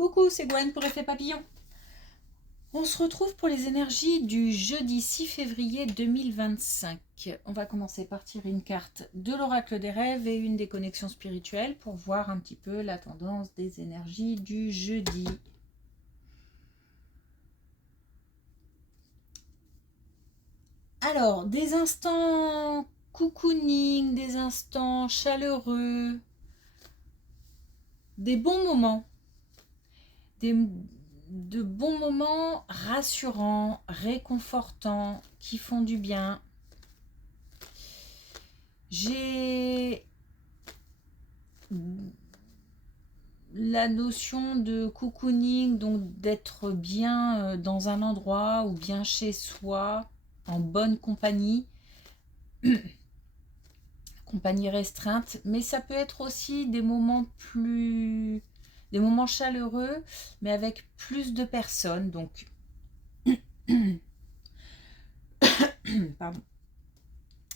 Coucou, c'est Gwen pour Effet Papillon. On se retrouve pour les énergies du jeudi 6 février 2025. On va commencer par tirer une carte de l'oracle des rêves et une des connexions spirituelles pour voir un petit peu la tendance des énergies du jeudi. Alors, des instants cocooning, des instants chaleureux, des bons moments, de bons moments rassurants, réconfortants, qui font du bien. J'ai la notion de cocooning, donc d'être bien dans un endroit ou bien chez soi, en bonne compagnie, compagnie restreinte, mais ça peut être aussi des moments des moments chaleureux, mais avec plus de personnes, donc pardon.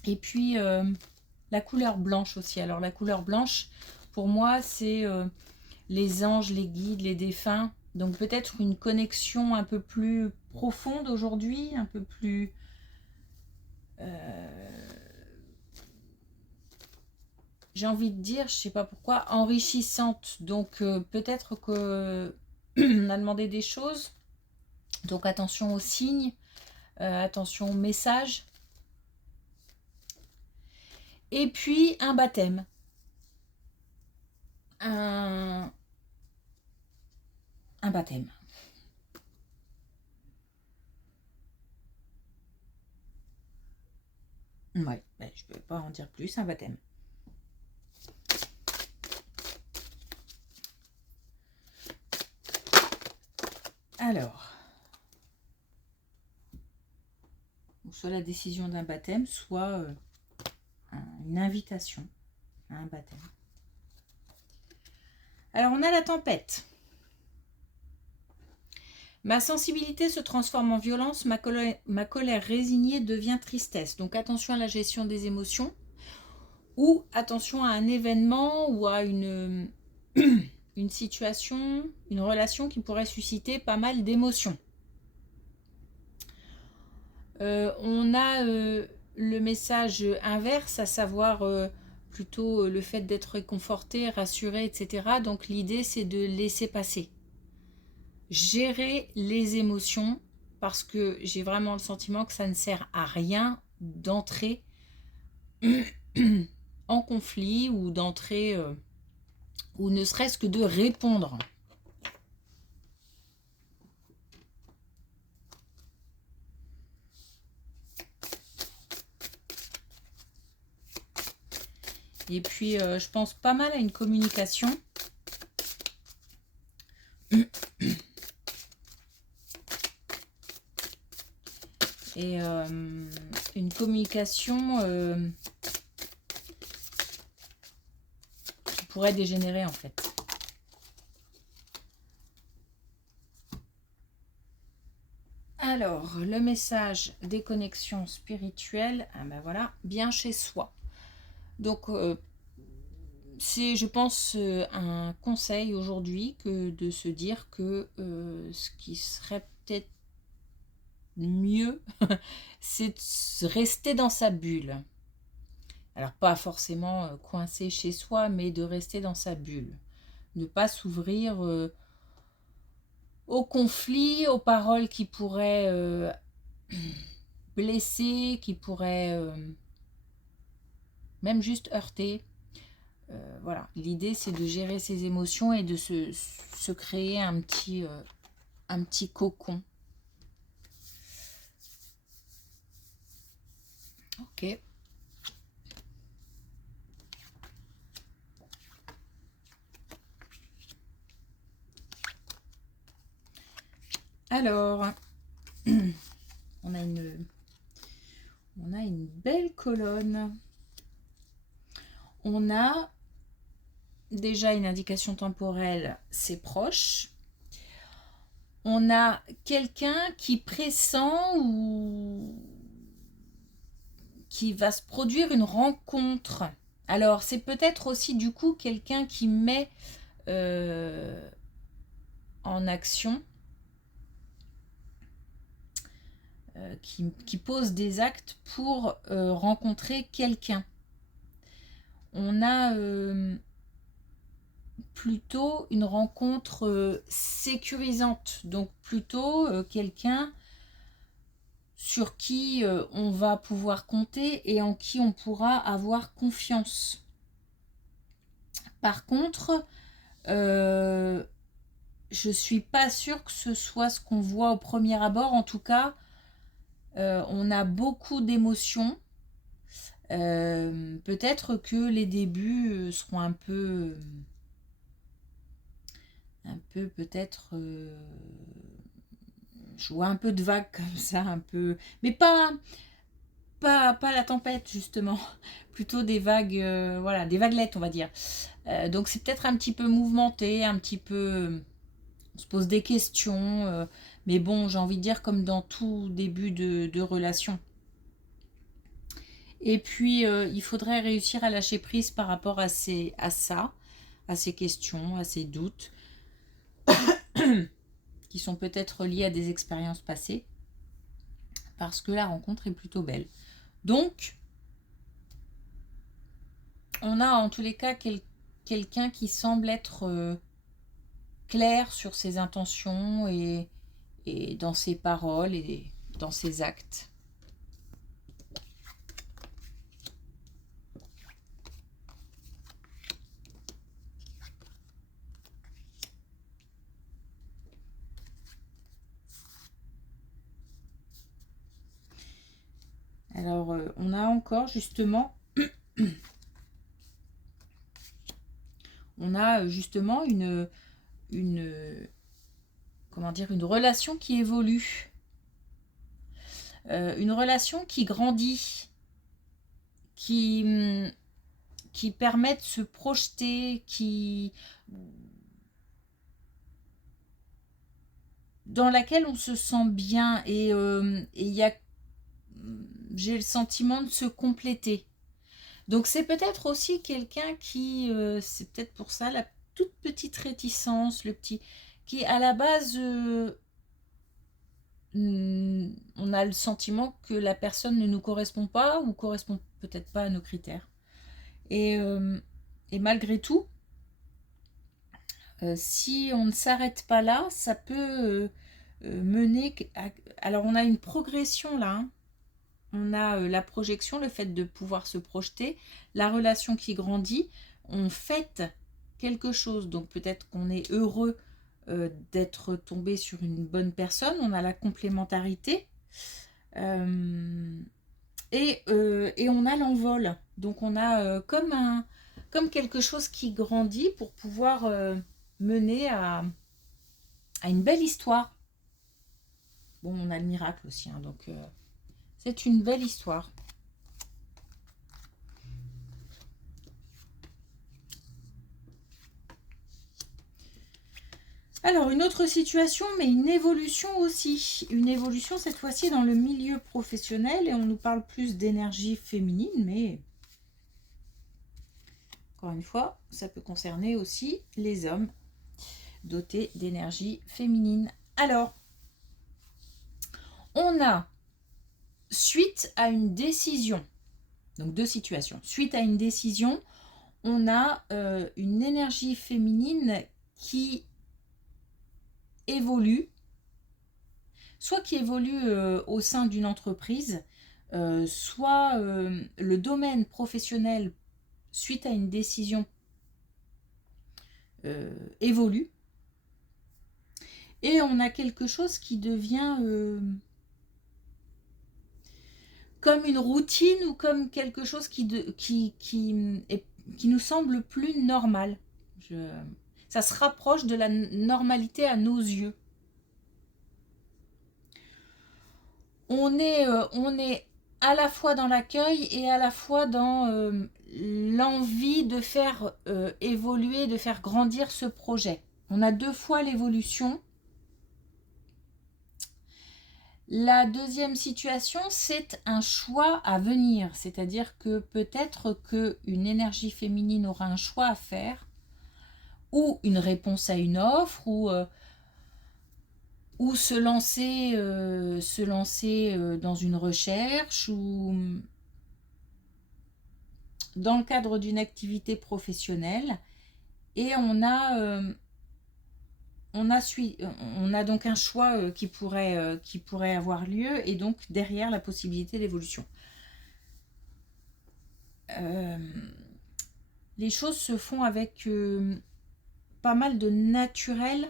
Et puis la couleur blanche aussi. Alors la couleur blanche, pour moi, c'est les anges, les guides, les défunts. Donc peut-être une connexion un peu plus profonde aujourd'hui, un peu plus... j'ai envie de dire, je sais pas pourquoi, enrichissante. Donc peut-être que on a demandé des choses. Donc attention aux signes, attention aux messages. Et puis un baptême. Un baptême. Ouais, ben, je peux pas en dire plus, un baptême. Alors, soit la décision d'un baptême, soit une invitation à un baptême. Alors, on a la tempête. Ma sensibilité se transforme en violence, ma colère résignée devient tristesse. Donc, attention à la gestion des émotions ou attention à un événement ou à une situation, une relation qui pourrait susciter pas mal d'émotions. On a le message inverse, à savoir plutôt le fait d'être réconforté, rassuré, etc. Donc l'idée, c'est de laisser passer. Gérer les émotions, parce que j'ai vraiment le sentiment que ça ne sert à rien d'entrer en conflit ou d'entrer, ou ne serait-ce que de répondre. Et puis, je pense pas mal à une communication. Et une communication qui pourrait dégénérer en fait. Alors, le message des connexions spirituelles, ah ben voilà, bien chez soi. Donc, c'est, je pense, un conseil aujourd'hui que de se dire que ce qui serait peut-être mieux, c'est de rester dans sa bulle. Alors, pas forcément coincé chez soi, mais de rester dans sa bulle. Ne pas s'ouvrir aux conflits, aux paroles qui pourraient blesser, qui pourraient même juste heurter. Voilà, l'idée c'est de gérer ses émotions et de se créer un petit cocon. Ok. Alors, on a une belle colonne. On a déjà une indication temporelle, c'est proche. On a quelqu'un qui pressent ou qui va se produire une rencontre. Alors, c'est peut-être aussi du coup quelqu'un qui met en action, qui pose des actes pour rencontrer quelqu'un. On a plutôt une rencontre sécurisante, donc plutôt quelqu'un sur qui on va pouvoir compter et en qui on pourra avoir confiance. Par contre, je suis pas sûre que ce soit ce qu'on voit au premier abord. En tout cas, on a beaucoup d'émotions. Peut-être que les débuts seront un peu peut-être je vois un peu de vagues comme ça, un peu, mais pas la tempête justement, plutôt des vagues, voilà, des vaguelettes on va dire. Donc c'est peut-être un petit peu mouvementé, un petit peu, on se pose des questions, mais bon, j'ai envie de dire comme dans tout début de relation. Et puis il faudrait réussir à lâcher prise par rapport à ces questions, à ces doutes qui sont peut-être liés à des expériences passées, parce que la rencontre est plutôt belle. Donc, on a en tous les cas quelqu'un qui semble être clair sur ses intentions et dans ses paroles et dans ses actes. Alors, on a encore justement comment dire, une relation qui évolue, une relation qui grandit, qui permet de se projeter, dans laquelle on se sent bien et j'ai le sentiment de se compléter. Donc c'est peut-être aussi quelqu'un qui, c'est peut-être pour ça la toute petite réticence, le petit, qui à la base, on a le sentiment que la personne ne nous correspond pas ou correspond peut-être pas à nos critères. Et malgré tout, si on ne s'arrête pas là, ça peut mener à... Alors on a une progression là, hein. On a la projection, le fait de pouvoir se projeter, la relation qui grandit, on fête quelque chose, donc peut-être qu'on est heureux d'être tombé sur une bonne personne, on a la complémentarité et on a l'envol, donc on a comme quelque chose qui grandit pour pouvoir mener à une belle histoire. Bon, on a le miracle aussi, hein, donc c'est une belle histoire. Alors, une autre situation, mais une évolution aussi. Une évolution, cette fois-ci, dans le milieu professionnel. Et on nous parle plus d'énergie féminine, mais encore une fois, ça peut concerner aussi les hommes dotés d'énergie féminine. Alors, on a, suite à une décision, donc deux situations. Suite à une décision, on a une énergie féminine qui évolue, soit qui évolue au sein d'une entreprise, soit le domaine professionnel suite à une décision évolue, et on a quelque chose qui devient comme une routine ou comme quelque chose qui nous semble plus normal. Ça se rapproche de la normalité à nos yeux. On est à la fois dans l'accueil et à la fois dans l'envie de faire évoluer, de faire grandir ce projet. On a deux fois l'évolution. La deuxième situation, c'est un choix à venir, c'est-à-dire que peut-être qu'une énergie féminine aura un choix à faire, ou une réponse à une offre, ou ou se lancer dans une recherche, ou dans le cadre d'une activité professionnelle. Et on a donc un choix qui pourrait avoir lieu, et donc derrière la possibilité d'évolution. Les choses se font avec pas mal de naturel,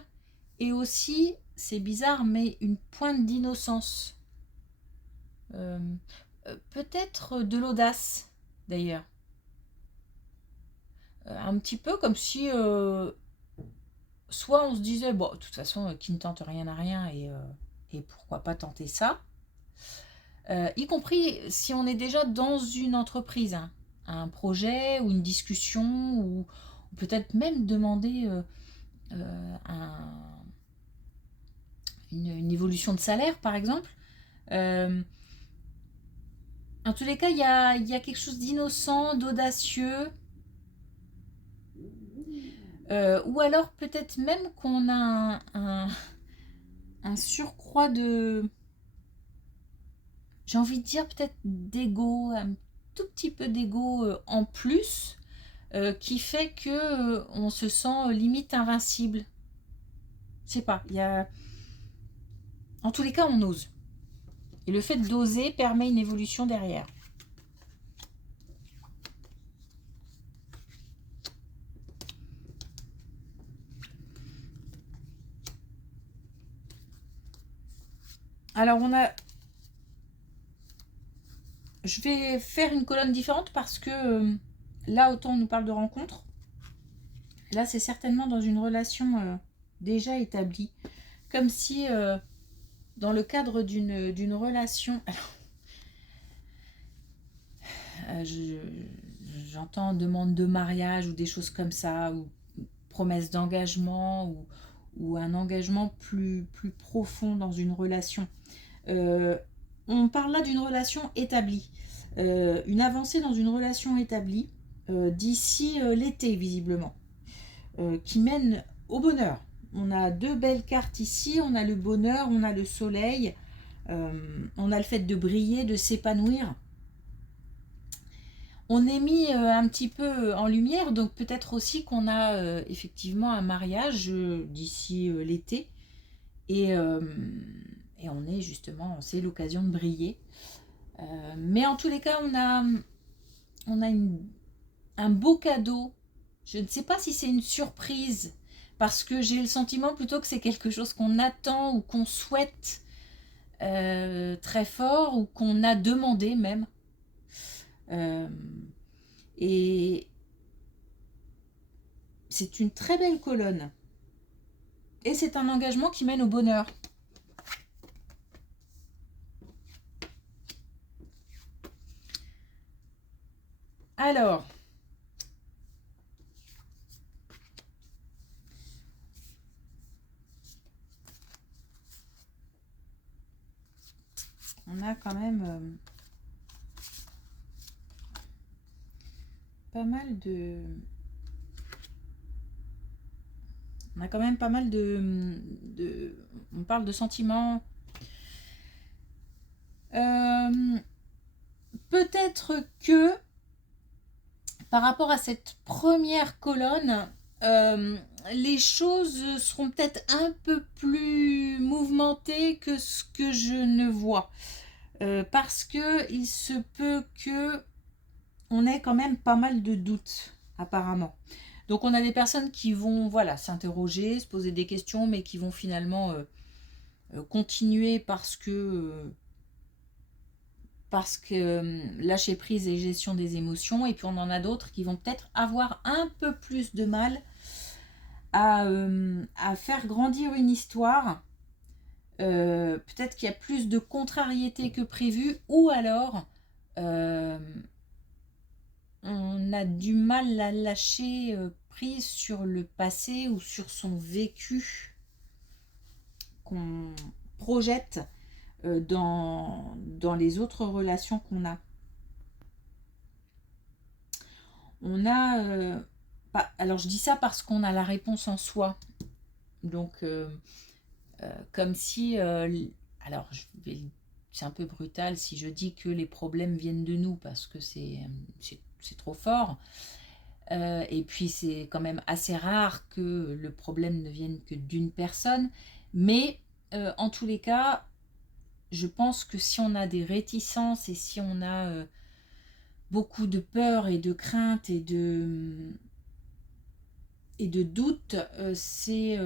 et aussi, c'est bizarre, mais une pointe d'innocence. Peut-être de l'audace, d'ailleurs. Un petit peu comme si soit on se disait, bon, de toute façon, qui ne tente rien n'a rien, et pourquoi pas tenter ça. Y compris si on est déjà dans une entreprise, hein, un projet ou une discussion, ou peut-être même demander une évolution de salaire, par exemple. En tous les cas, il y a quelque chose d'innocent, d'audacieux, ou alors peut-être même qu'on a un surcroît de, j'ai envie de dire peut-être d'ego, un tout petit peu d'ego en plus, qui fait que on se sent limite invincible. Je sais pas, en tous les cas, on ose. Et le fait d'oser permet une évolution derrière. Alors je vais faire une colonne différente parce que là, autant on nous parle de rencontres. Là, c'est certainement dans une relation déjà établie. Comme si, dans le cadre d'une relation... j'entends demande de mariage ou des choses comme ça, ou promesse d'engagement, ou un engagement plus profond dans une relation. On parle là d'une relation établie. Une avancée dans une relation établie d'ici l'été, visiblement. Qui mène au bonheur. On a deux belles cartes ici, on a le bonheur, on a le soleil, on a le fait de briller, de s'épanouir. On est mis un petit peu en lumière, donc peut-être aussi qu'on a effectivement un mariage d'ici l'été, et on est justement, c'est l'occasion de briller. Mais en tous les cas, on a un beau cadeau. Je ne sais pas si c'est une surprise, parce que j'ai le sentiment plutôt que c'est quelque chose qu'on attend ou qu'on souhaite très fort, ou qu'on a demandé même. Et c'est une très belle colonne. Et c'est un engagement qui mène au bonheur. Alors, on a quand même pas mal de... On a quand même pas mal on parle de sentiments. Peut-être que par rapport à cette première colonne, les choses seront peut-être un peu plus mouvementées que ce que je ne vois. Parce que il se peut que on ait quand même pas mal de doutes, apparemment. Donc on a des personnes qui vont s'interroger, se poser des questions, mais qui vont finalement continuer parce que lâcher prise et gestion des émotions. Et puis on en a d'autres qui vont peut-être avoir un peu plus de mal à faire grandir une histoire. Peut-être qu'il y a plus de contrariété que prévu, ou alors on a du mal à lâcher prise sur le passé ou sur son vécu qu'on projette dans les autres relations qu'on a. On a... alors je dis ça parce qu'on a la réponse en soi. Donc comme si... alors, c'est un peu brutal si je dis que les problèmes viennent de nous, parce que c'est trop fort. Et puis, c'est quand même assez rare que le problème ne vienne que d'une personne. Mais, en tous les cas, je pense que si on a des réticences et si on a beaucoup de peur et de crainte et de doute, c'est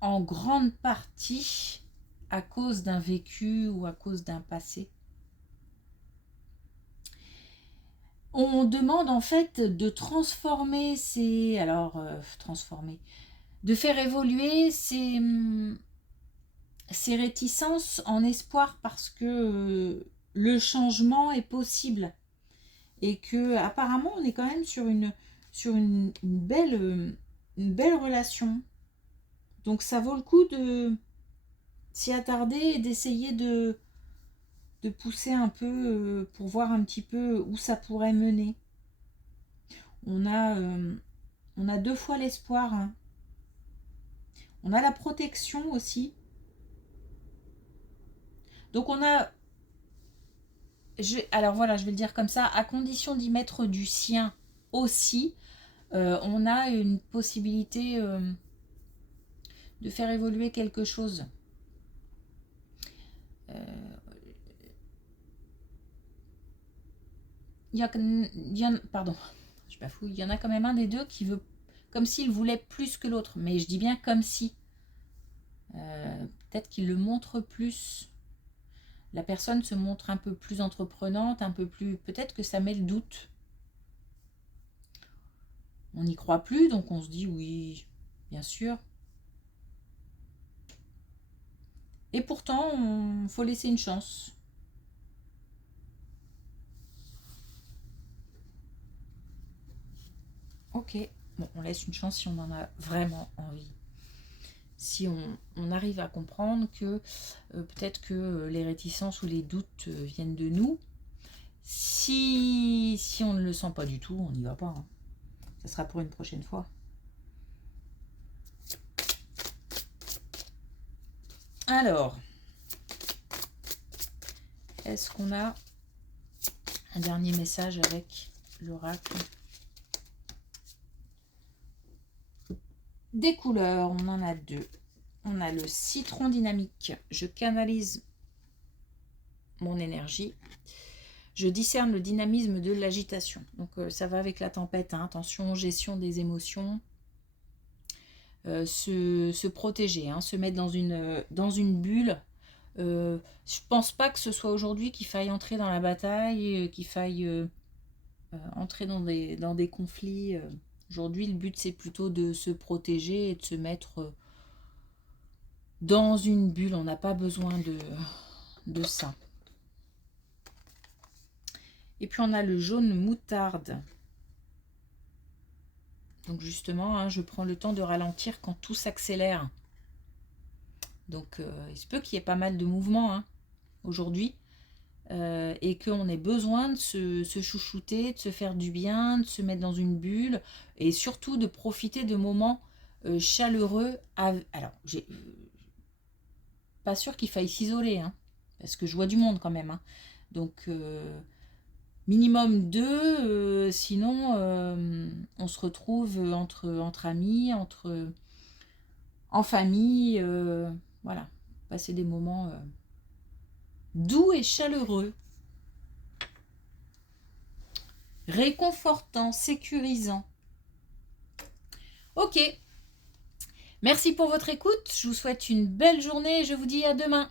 en grande partie à cause d'un vécu ou à cause d'un passé. On demande en fait de transformer ces... Alors, transformer... De faire évoluer ces réticences en espoir, parce que le changement est possible. Et que apparemment on est quand même sur une belle relation. Donc ça vaut le coup de s'y attarder et d'essayer de pousser un peu pour voir un petit peu où ça pourrait mener. On a 2 fois l'espoir, hein. On a la protection aussi. Donc on a... alors voilà, je vais le dire comme ça, à condition d'y mettre du sien aussi, on a une possibilité de faire évoluer quelque chose. Pardon, je bafouille, il y en a quand même un des deux qui veut, comme s'il voulait plus que l'autre, mais je dis bien comme si. Peut-être qu'il le montre plus. La personne se montre un peu plus entreprenante, un peu plus... Peut-être que ça met le doute. On n'y croit plus, donc on se dit oui, bien sûr. Et pourtant, il faut laisser une chance. Ok, bon, on laisse une chance si on en a vraiment envie. Si on arrive à comprendre que peut-être que les réticences ou les doutes viennent de nous. Si on ne le sent pas du tout, on n'y va pas, hein. Ça sera pour une prochaine fois. Alors, est-ce qu'on a un dernier message avec l'oracle? Des couleurs, on en a 2. On a le citron dynamique. Je canalise mon énergie. Je discerne le dynamisme de l'agitation. Donc ça va avec la tempête, hein. Attention, gestion des émotions. Se protéger, hein, se mettre dans une bulle. Je pense pas que ce soit aujourd'hui qu'il faille entrer dans la bataille, qu'il faille entrer dans des conflits. Aujourd'hui, le but, c'est plutôt de se protéger et de se mettre dans une bulle. On n'a pas besoin de ça. Et puis, on a le jaune moutarde. Donc, justement, hein, je prends le temps de ralentir quand tout s'accélère. Donc, il se peut qu'il y ait pas mal de mouvements, hein, aujourd'hui. Et qu'on ait besoin de se chouchouter, de se faire du bien, de se mettre dans une bulle et surtout de profiter de moments chaleureux. Alors, j'ai pas sûr qu'il faille s'isoler, hein, parce que je vois du monde quand même, hein. Donc, minimum 2, sinon on se retrouve entre amis, en famille, voilà, passer des moments doux et chaleureux, réconfortant, sécurisant. Ok, merci pour votre écoute, je vous souhaite une belle journée et je vous dis à demain.